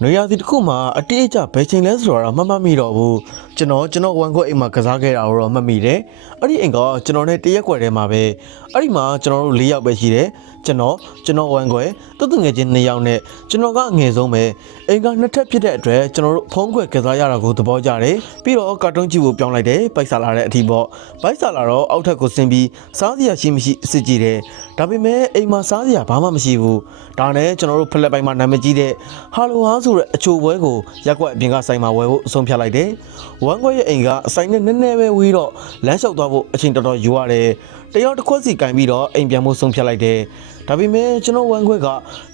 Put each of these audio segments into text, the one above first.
နေရာစီတစ်ခုမှာအတိအကျဘယ်ချိန်လဲဆိုတော့မမှတ်မိတော့ဘူးကျွန်တော်ဝမ်ခွဲအိမ်မှာကစားခဲ့တာတော့မှတ်မိတယ်အဲ့ဒီအိမ်ကကျွန်တော်နဲ့တရက်ွက်ထဲမှာပဲအဲ့ဒီမှာကျွန်တော်တို့၄ယောက်ပဲရှိတယ်ကျွန်တော်ဝမ်ခွဲတူငယ်ချင်း2ယောက်နဲ့ကျွန်တော်ကအငယ်ဆုံးပဲအိမ်ကနှစ်ထပ်ဖြစ်တဲ့အတွက်ကျွန်တော်တို့ဖုံးခွဲကစားရတာကိုသဘောကျတယ်ပြီးတော့ကာတွန်းကြည့်ဖို့ပြောင်းလိုက်တယ်ပိုက်ဆာလာတဲ့အထိပေါ့ပိုက်ဆာလာတော့အောက်ထပ်ကိုဆင်းပြီးစားစရာရှိမရှိစစ်ကြည့်တယ်ဒါပေမဲ့အိမ်မှာစားစရာဘာမှမရှိဘူးဒါနဲ့ကျွန်တော်တို့ဖလက်ပိုင်းမှာနာမည်ကြီးတဲ့ဟာလိုဟာဆိုတဲ့အချိုပွဲကိုရက်ကွက်အပြင်ကဆိုင်မှာဝယ်ဖို့အဆုံးဖြတ်လိုက်တယ်ဝမ်ခွဲရဲ့အိမ်ကအဆိုင်နဲ့နည်းနည်းပဲဝေးတော့လမ်းလျှောက်သွားဖို့အချိန်တော်တော်ယူရတယ်တယောက်တစ်ခွက်စီကင်ပြီးတော့အိမ်ပြန်ဖို့ဆုံးဖြတ်လိုက်တယ်ဒါပေမဲ့ကျွန်တော်ဝမ်ခွဲက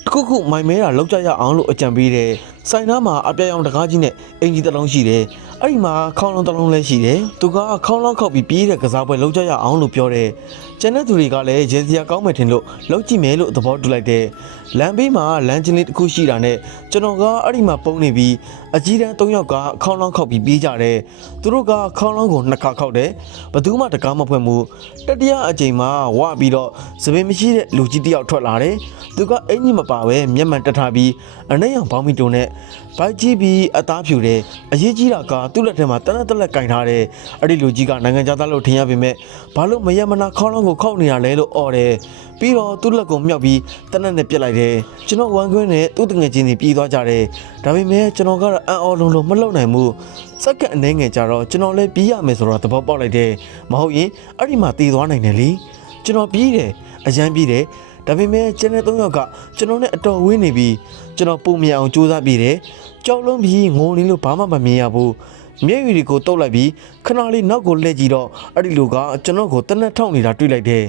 တခုခုမိုင်မဲတာလောက်ကြရအောင်လို့အကြံပေးတယ်ဆိုင်သားမှာအပြာရောင်တကားကြီးနဲ့အင်ကြီးတစ်လုံးရှိတယ်အဲ့ဒီမှာခေါင်းလုံးတစ်လုံးလည်းရှိတယ်သူကခေါင်းလုံးခောက်ပြီးပြေးတဲ့ကစားပွဲလောက်ကြရအောင်လို့ပြောတယ်ကျန်တဲ့သူတွေကလည်းရေစရာကောင်းမယ်ထင်လို့လောက်ကြည့်မယ်လို့သဘောတူလိုက်တယ်လမ်းဘေးမှာလမ်းချင်းလေးတစ်ခုရှိတာနဲ့ကျွန်တော်ကအဲ့ဒီမှာပုံနေပြီးအကြီးတန်း3ယောက်ကခေါင်းလောင်းခောက်ပြီးပြေးကြတယ်သူတို့ကခေါင်းလောင်းကို2ခါခောက်တယ်ဘသူမှတကားမဖွင့်ဘူးတတိယအကြိမ်မှာဝပြီးတော့စပင်းမရှိတဲ့လူကြီးတစ်ယောက်ထွက်လာတယ်သူကအင်ကြီးမပါပဲမျက်မှန်တက်ထားပြီးအနှိမ့်အောင်ဘောင်းမီတုံနဲ့ဘိုက်ကြီးပြီးအသားဖြူတယ်အရေးကြီးတာကသူ့လက်ထဲမှာတနက်လက်ကင်ထားတယ်အဲ့ဒီလူကြီးကနိုင်ငံသားလို့ထင်ရပေမဲ့ဘာလို့မရမနာခေါင်းလောင်းကိုခောက်နေရလဲလို့အော်တယ်ပြီးတော့သူ့လက်ကိုမြောက်ပြီးတနက်နဲ့ပြစ်လိုက်တယ်ကျွန်တော်ဝမ်ခွင်းနဲ့သူ့တငယ်ချင်းတွေပြေးသွားကြတယ်ဒါပေမဲ့ကျွန်တော်ကတော့အံ့ဩလုံးမလှုပ်နိုင်ဘူးစက္ကန့်အနည်းငယ်ကြာတော့ကျွန်တော်လည်းပြေးရမယ်ဆိုတော့သဘောပေါက်လိုက်တယ်မဟုတ်ရင်အဲ့ဒီမှာတည်သွားနိုင်တယ်လေကျွန်တော်ပြေးတယ်အရန်ပြေးတယ်ဒါပေမဲ့ကျန်တဲ့3ယောက်ကကျွန်တော်နဲ့အတော်ဝေးနေပြီးကျွန်တော်ပုံမြင်အောင်ကြိုးစားပြေးတယ်ကြောက်လုံးပြီးငုံနေလို့ဘာမှမမြင်ရဘူးမျက်ရည်တွေကိုတုပ်လိုက်ပြီးခဏလေးနောက်ကိုလှည့်ကြည့်တော့အဲ့ဒီလူကကျွန်တော်ကိုတနက်ထောက်နေတာတွေ့လိုက်တယ်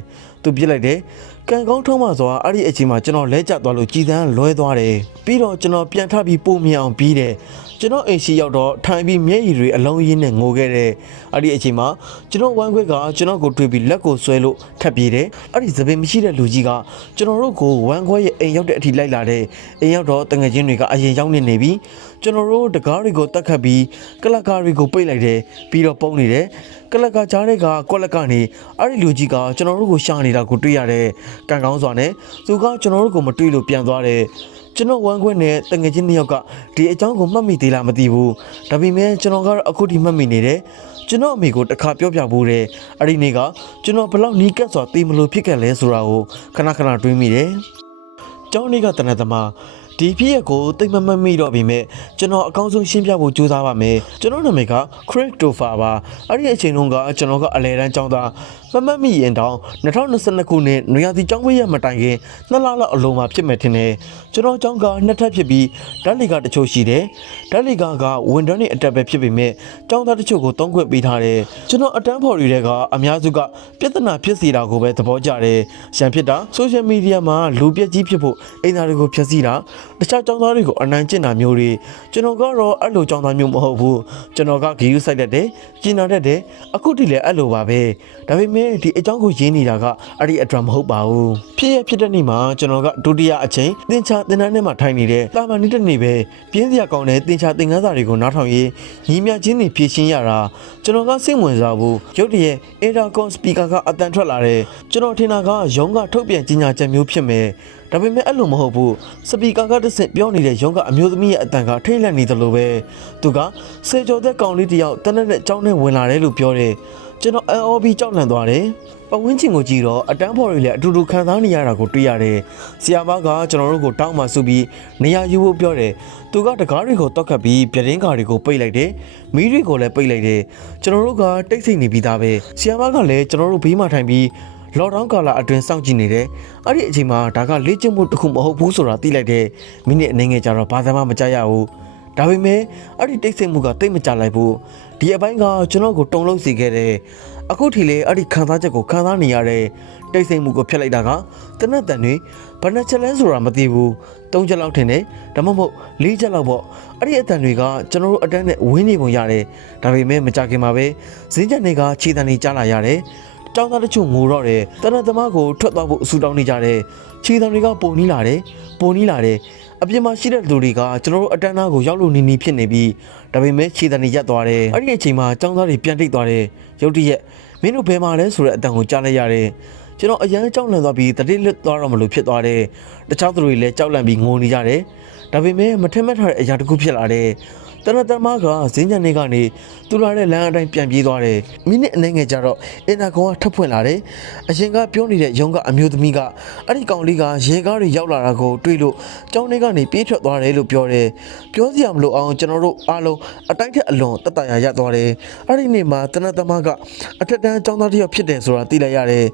သူပြစ်လိုက်တယ်ကန်ကောင်းထုံးမှဆိုအဲ့ဒီအချိန်မှာကျွန်တော်လဲကျသွားလို့ကြည်သန်းလွဲသွားတယ်ပြီးတော့ကျွန်တော်ပြန်ထပြီးပုံမြင်အောင်ပြီးတယ်ကျွန်တော်အိမ်ရှိရောက်တော့ထိုင်ပြီးမျက်ရည်တွေအလုံးရင်းနဲ့ငိုခဲ့တယ်အဲ့ဒီအချိန်မှာကျွန်တော်ဝမ်ခွဲကကျွန်တော်ကိုတွေ့ပြီးလက်ကိုဆွဲလို့ထပ်ပြေးတယ်အဲ့ဒီသပင်မရှိတဲ့လူကြီးကကျွန်တော်တို့ကိုဝမ်ခွဲရဲ့အိမ်ရောက်တဲ့အထိလိုက်လာတယ်အိမ်ရောက်တော့တငယ်ချင်းတွေကအရင်ရောက်နေပြီးကျွန်တော်တို့တကားတွေကိုတက်ခတ်ပြီးကလကားတွေကိုပိတ်လိုက်တယ်ပြီးတော့ပုံနေတယ်ကလကာကြားတွေကကွက်လက်ကနေအဲ့ဒီလူကြီးကကျွန်တော်တို့ကိုရှာနေတာကိုတွေ့ရတယ်ကန်ကောင်းစွာနဲ့သူကကျွန်တော်တို့ကိုမတွေ့လို့ပြန်သွားတယ်ကျွန်တော်ဝမ်ခွဲနဲ့တငယ်ချင်း2ယောက်ကဒီအကြောင်းကိုမှတ်မိသေးလားမသိဘူးဒါပေမဲ့ကျွန်တော်ကတော့အခုထိမှတ်မိနေတယ်ကျွန်တော်အမေကိုတစ်ခါပြောပြဖို့တယ်အဲ့ဒီနေ့ကကျွန်တော်ဘလောက်နီးကပ်စွာသိမလို့ဖြစ်ခဲ့လဲဆိုတာကိုခဏတွေးမိတယ်ကျောင်းလေးကတနက်သမားဒီဖြစ်ရကိုတိတ်မမှတ်မိတော့ပြီမဲ့ကျွန်တော်အကောင်းဆုံးရှင်းပြဖို့ကြိုးစားပါမယ်ကျွန်တော်နာမည်က Christopher ပါအဲ့ဒီအချိန်တုန်းကကျွန်တော်ကအလဲတန်းကျောင်းသားမမှတ်မိရင်တောင်2022ခုနှစ်နွေရာသီကျောင်းဝင်းရမတိုင်ခင်2လလောက်အလုံးမှာဖြစ်မယ်ထင်တယ်ကျွန်တော်ကျောင်းက2ထပ်ဖြစ်ပြီးဓာတ်လီကတချို့ရှိတယ်ဓာတ်လီကဝန်ထမ်းတွေအတက်ပဲဖြစ်ပေမဲ့ကျောင်းသားတချို့ကိုတုံးခွင့်ပေးထားတယ်ကျွန်တော်အတန်းဖော်တွေကအများစုကပြဿနာဖြစ်စီတာကိုပဲသဘောကျတယ်ရန်ဖြစ်တာ social media မှာလူပြက်ကြီးဖြစ်ဖို့အိမ်သားတွေကိုဖျက်ဆီးတာတခြားကျောင်းသားတွေကိုအနိုင်ကျင့်တာမျိုးတွေကျွန်တော်ကတော့အဲ့လိုကျောင်းသားမျိုးမဟုတ်ဘူးကျွန်တော်ကဂီယူဆိုင်တတ်တယ်ကျင်နာတတ်တယ်အခုထိလည်းအဲ့လိုပါပဲဒါပေမဲ့ဒီအကြောင်းကိုရင်းနေတာကအဲ့ဒီအတွက်မဟုတ်ပါဘူးဖြစ်တဲ့နေ့မှာကျွန်တော်ကဒုတိယအချိန်သင်္ချာသင်တန်းထဲမှာထိုင်နေတဲ့တာမန်နေတဲ့နေ့ပဲပြင်းစရာကောင်းတဲ့သင်္ချာသင်ခန်းစာတွေကိုနားထောင်ရေးညီမြချင်းတွေဖြည့်ရှင်းရတာကျွန်တော်ကစိတ်ဝင်စားဘူးရုတ်တရက် Intercom speaker ကအတန်ထွက်လာတယ်ကျွန်တော်ထင်တာကရုံးကထုတ်ပြန်ကြေညာချက်မျိုးဖြစ်မယ်ဒါပေမဲ့အဲ့လိုမဟုတ်ဘူးစပီကာကတစ်ဆင့်ပြောနေတဲ့ရုံးကအမျိုးသမီးရဲ့အတန်ကထိတ်လန့်နေတယ်လို့ပဲသူကစေကျော်တဲ့ကောင်လေးတယောက်တနက်နဲ့ကြောင်းနဲ့ဝင်လာတယ်လို့ပြောတယ်ကျွန်တော် NOB ကြောက်လန့်သွားတယ်ပဝင်းချင်ကိုကြည့်တော့အတန်းဖော်တွေလည်းအတူတူခံစားနေရတာကိုတွေ့ရတယ်ဆရာမကကျွန်တော်တို့ကိုတောင်းမှဆူပြီးနေရာယူဖို့ပြောတယ်သူကတကားတွေကိုတောက်ခတ်ပြီးပြတင်းကာတွေကိုပိတ်လိုက်တယ်မီးတွေကိုလည်းပိတ်လိုက်တယ်ကျွန်တော်တို့ကတိတ်ဆိတ်နေပြီးသားပဲဆရာမကလည်းကျွန်တော်တို့ဘေးမှာထိုင်ပြီးလော့ဒေါင်းကာလာအတွင်းစောင့်ကြည့်နေတယ်။အဲ့ဒီအချိန်မှာဒါကလေ့ကျင့်မှုတစ်ခုမဟုတ်ဘူးဆိုတာသိလိုက်တယ်။မိနစ်အနည်းငယ်ကြာတော့ဘာသာမှမကြားရဘူး။ဒါပေမဲ့အဲ့ဒီတိတ်ဆိတ်မှုကတိတ်မကြလိုက်ဘူး။ဒီအပိုင်းကကျွန်တော်ကိုတုံလုံးစေခဲ့တယ်။အခုထိလေအဲ့ဒီခံစားချက်ကိုခံစားနေရတဲ့တိတ်ဆိတ်မှုကိုဖျက်လိုက်တာကတနက်တန်တွေဘယ်နှချက်လဲဆိုတာမသိဘူး။3ချက်လောက်ထင်တယ်။ဒါမှမဟုတ်4ချက်လောက်ပေါ့။အဲ့ဒီအတန်တွေကကျွန်တော်တို့အတန်းနဲ့ဝင်းနေပုံရတယ်။ဒါပေမဲ့မကြခင်မှာပဲဈေးချက်တွေကခြေတံတွေကြားလာရတယ်။ကျောင်းသားတချို့ငိုတော့တယ်တနက်သမားကိုထွက်သွားဖို့အဆူတောင်းနေကြတယ်ခြေတံတွေကပုံနီးလာတယ်အပြင်မှာရှိတဲ့လူတွေကကျွန်တော်တို့အတန်းသားကိုရောက်လို့နေနေဖြစ်နေပြီးဒါပေမဲ့ခြေတံတွေရက်သွားတယ်အဲ့ဒီအချိန်မှာကျောင်းသားတွေပြန်တိတ်သွားတယ်ရုတ်တရက်မင်းတို့ဘယ်မှာလဲဆိုတဲ့အတန်ကိုကြားလိုက်ရတယ်ကျွန်တော်အရန်ကြောက်လန့်သွားပြီးတတိလစ်သွားတော့မလို့ဖြစ်သွားတယ်တခြားသူတွေလည်းကြောက်လန့်ပြီးငိုနေကြတယ်ဒါ ဒါပေမဲ့မထင်မှတ်ထားတဲ့အရာတစ်ခုဖြစ်လာတယ်တနတ်သမားကဈဉ္ဉံနေကနေသူလာတဲ့လမ်းအတိုင်းပြန်ပြေးသွားတယ်မိနစ်အနေငယ်ကျတော့အင်တာကောင်ကထပ်ဖွင့်လာတယ်အရင်ကပြောနေတဲ့ရုံကအမျိုးသမီးကအဲ့ဒီကောင်လေးကရေကားတွေရောက်လာတာကိုတွေ့လို့ကျောင်းထဲကနေပြေးထွက်သွားတယ်လို့ပြောတယ်ပြောစရာမလိုအောင်ကျွန်တော်တို့အားလုံးအတိုင်းထက်အလွန်တတ်တရာရသွားတယ်အဲ့ဒီနေ့မှာတနတ်သမားကအထက်တန်းကျောင်းသားတစ်ယောက်ဖြစ်တယ်ဆိုတာသိလိုက်ရတယ်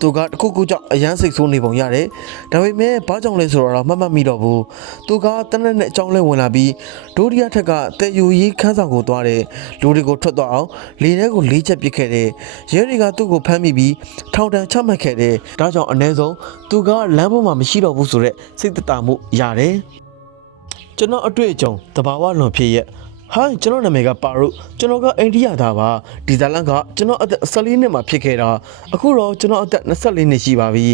သူကတခုခုကြောင့်အရန်စိတ်ဆိုးနေပုံရတယ်ဒါပေမဲ့ဘာကြောင့်လဲဆိုတော့မှတ်မိတော့ဘူးသူကတနက်နဲ့အကြောင်းလဲဝင်လာပြီးဒိုးဒီယာထက်ကတဲယူရေးခန်းဆောင်ကိုသွားတယ်လူတွေကိုထွက်သွားအောင်လေထဲကိုလေးချက်ပစ်ခဲ့တယ်ရဲတွေကသူ့ကိုဖမ်းမိပြီးထောင်ဒဏ်ချမှတ်ခဲ့တယ်ဒါကြောင့်အ ਨੇ ဆုံးသူကလမ်းပေါ်မှာမရှိတော့ဘူးဆိုတော့စိတ်သက်သာမှုရတယ်ကျွန်တော်အတွေ့အကြုံတဘာဝလွန်ဖြစ်ရဲ့ဟိုင်းကျွန်တော်နာမည်ကပါရုကျွန်တော်ကအိန္ဒိယသားပါဒီဇလန်ကကျွန်တော်အသက်14နှစ်မှာဖြစ်ခဲ့တာအခုတော့ကျွန်တော်အသက်24နှစ်ရှိပါပြီ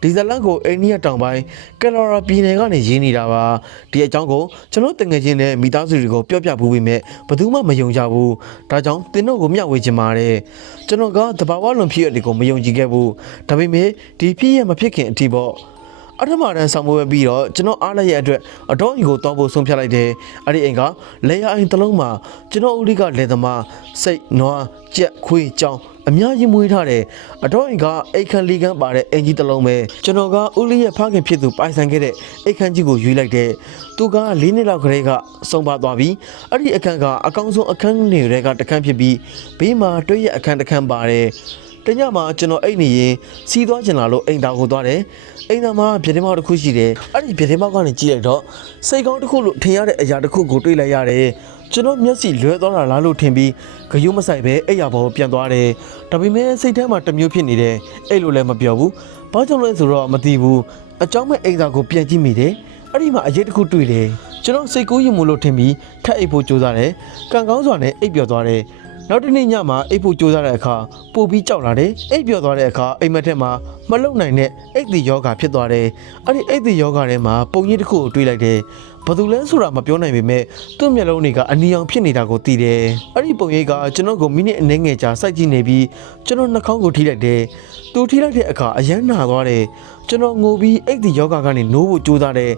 ဒီဇလန်ကိုအိန္ဒိယတောင်ပိုင်းကယ်လိုရာပြည်နယ်ကနေရင်းနေတာပါဒီအကြောင်းကိုကျွန်တော်တငယ်ချင်းနဲ့မိသားစုတွေကိုပြောပြပူးပြီးမြဲဘယ်သူမှမယုံကြဘူးဒါကြောင့်တင်တို့ကိုမျှဝေချင်ပါတယ်ကျွန်တော်ကတဘာဝလွန်ဖြစ်ရတဲ့ကိုမယုံကြည်ခဲ့ဘူးဒါပေမဲ့ဒီဖြစ်ရမဖြစ်ခင်အထိပေါ့အထမတန်းဆောင်ပွဲပြီးတော့ကျွန်တော်အားလည်းရဲ့အတွက်အတော်ကြီးကိုတောင်းဖို့ဆုံးဖြတ်လိုက်တယ်အဲ့ဒီအိမ်ကလေယာအိမ်တစ်လုံးမှာကျွန်တော်ဦးလေးကလေသမားစိတ်နွားကြက်ခွေးကြောင်အများကြီးမွေးထားတယ်အတော်အိမ်ကအိတ်ခမ်းလီကမ်းပါတဲ့အင်ကြီးတစ်လုံးပဲကျွန်တော်ကဦးလေးရဲ့ဖခင်ဖြစ်သူပိုင်ဆိုင်ခဲ့တဲ့အိတ်ခမ်းကြီးကိုရွေးလိုက်တယ်သူက4နှစ်လောက်ကလေးကဆုံးပါသွားပြီးအဲ့ဒီအခန်းကအကောင်းဆုံးအခန်းတွေကတခန်းဖြစ်ပြီးဘေးမှာတွေ့ရအခန်းတစ်ခန်းပါတယ်တညမှာကျွန်တော်အိတ်နေရင်စီးသွားကျင်လာလို့အိမ်သားကိုသွားတယ်အိမ်သားမှာပြတင်းပေါက်တစ်ခုရှိတယ်အဲ့ဒီပြတင်းပေါက်ကနေကြည့်လိုက်တော့စိတ်ကောင်းတစ်ခုလို့ထင်ရတဲ့အရာတစ်ခုကိုတွေ့လိုက်ရတယ်ကျွန်တော်မျက်စိလွဲသွားတာလားလို့ထင်ပြီးဂယုမဆိုင်ပဲအဲ့ရဘောပြန်သွားတယ်ဒါပေမဲ့စိတ်ထဲမှာတမျိုးဖြစ်နေတယ်အဲ့လိုလည်းမပြောဘူးဘာကြောင့်လဲဆိုတော့မသိဘူးအကြောင်းမဲ့အိမ်သားကိုပြန်ကြည့်မိတယ်အဲ့ဒီမှာအရေးတစ်ခုတွေ့တယ်ကျွန်တော်စိတ်ကူးရင်မို့လို့ထင်ပြီးထပ်အိပ်ဖို့ကြိုးစားတယ်ကံကောင်းစွာနဲ့အိပ်ပျော်သွားတယ်နောက်တစ်နေ့ညမှာအိပ်ဖို့ကြိုးစားတဲ့အခါပို့ပြီးကြောက်လာတယ်အိပ်ပျော်သွားတဲ့အခါအိမ်မက်ထက်မှာမလုံနိုင်တဲ့အိတ်တီယောဂါဖြစ်သွားတယ်အဲ့ဒီအိတ်တီယောဂါထဲမှာပုံရိပ်တစ်ခုကိုတွေ့လိုက်တယ်ဘာလို့လဲဆိုတာမပြောနိုင်ပေမဲ့သူ့မျက်လုံးတွေကအနီအောင်ဖြစ်နေတာကိုသိတယ်အဲ့ဒီပုံရိပ်ကကျွန်တော်ကိုမိနစ်အနည်းငယ်ကြာစိုက်ကြည့်နေပြီးကျွန်တော်နှာခေါင်းကိုထိလိုက်တယ်သူထိလိုက်တဲ့အခါအယမ်းနာသွားတယ်ကျွန်တော်ငိုပြီးအိတ်တီယောဂါကနေနိုးဖို့ကြိုးစားတယ်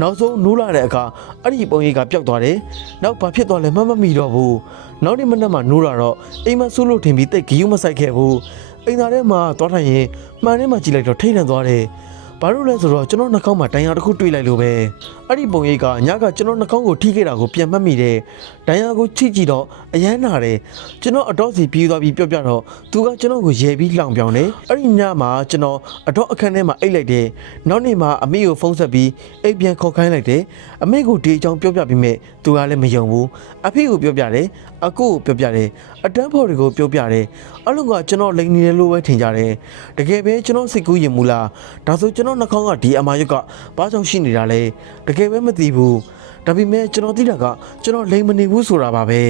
နောက်ဆုံးနိုးလာတဲ့အခါအဲ့ဒီပုံရိပ်ကပျောက်သွားတယ်နောက်ဘာဖြစ်သွားလဲမမိတော့ဘူးနောက်နေ့မနက်မှာနိုးလာတော့အိမ်မဆူလို့ထင်ပြီးတိတ်ဂယုမဆိုင်ခဲ့ဘူးအိမ်သားထဲမှာသွားထိုင်ရင်မှန်ထဲမှာကြည့်လိုက်တော့ထိတ်လန့်သွားတယ်ဘာလို့လဲဆိုတော့ကျွန်တော်နှာခေါင်းမှာတန်ရာတစ်ခုတွေ့လိုက်လို့ပဲအဲ့ဒီပုံရိပ်ကညကကျွန်တော်နှာခေါင်းကိုထိခဲ့တာကိုပြန်မှတ်မိတယ်တန်ရာကိုချိကြည့်တော့အယမ်းနာတယ်ကျွန်တော်အတော့စီပြေးသွားပြီးပြောပြတော့သူကကျွန်တော်ကိုရဲပြီးလှောင်ပြောင်းတယ်အဲ့ဒီညမှာကျွန်တော်အတော့အခန်းထဲမှာအိတ်လိုက်တယ်နောက်နေ့မှာအမေကိုဖုန်းဆက်ပြီးအိတ်ပြန်ခေါ်ခိုင်းလိုက်တယ်အမေကိုဒီအကြောင်းပြောပြပြီးမြဲသူကလည်းမယုံဘူးအဖေကိုပြောပြတယ်အကိုကိုပြောပြတယ်အတန်းဖော်တွေကိုပြောပြတယ်အလုံးကကျွန်တော်လိန်နေတယ်လို့ပဲထင်ကြတယ်တကယ်ပဲကျွန်တော်စိတ်ကူးရင်မူလားဒါဆိုကျွန်တော်နှာခေါင်းကဒီအမာရွက်ကဘာကြောင့်ရှိနေတာလဲတကယ်ပဲမသိဘူးဒါပေမဲ့ကျွန်တော်သိတာကကျွန်တော်လိန်မနေဘူးဆိုတာပါပဲ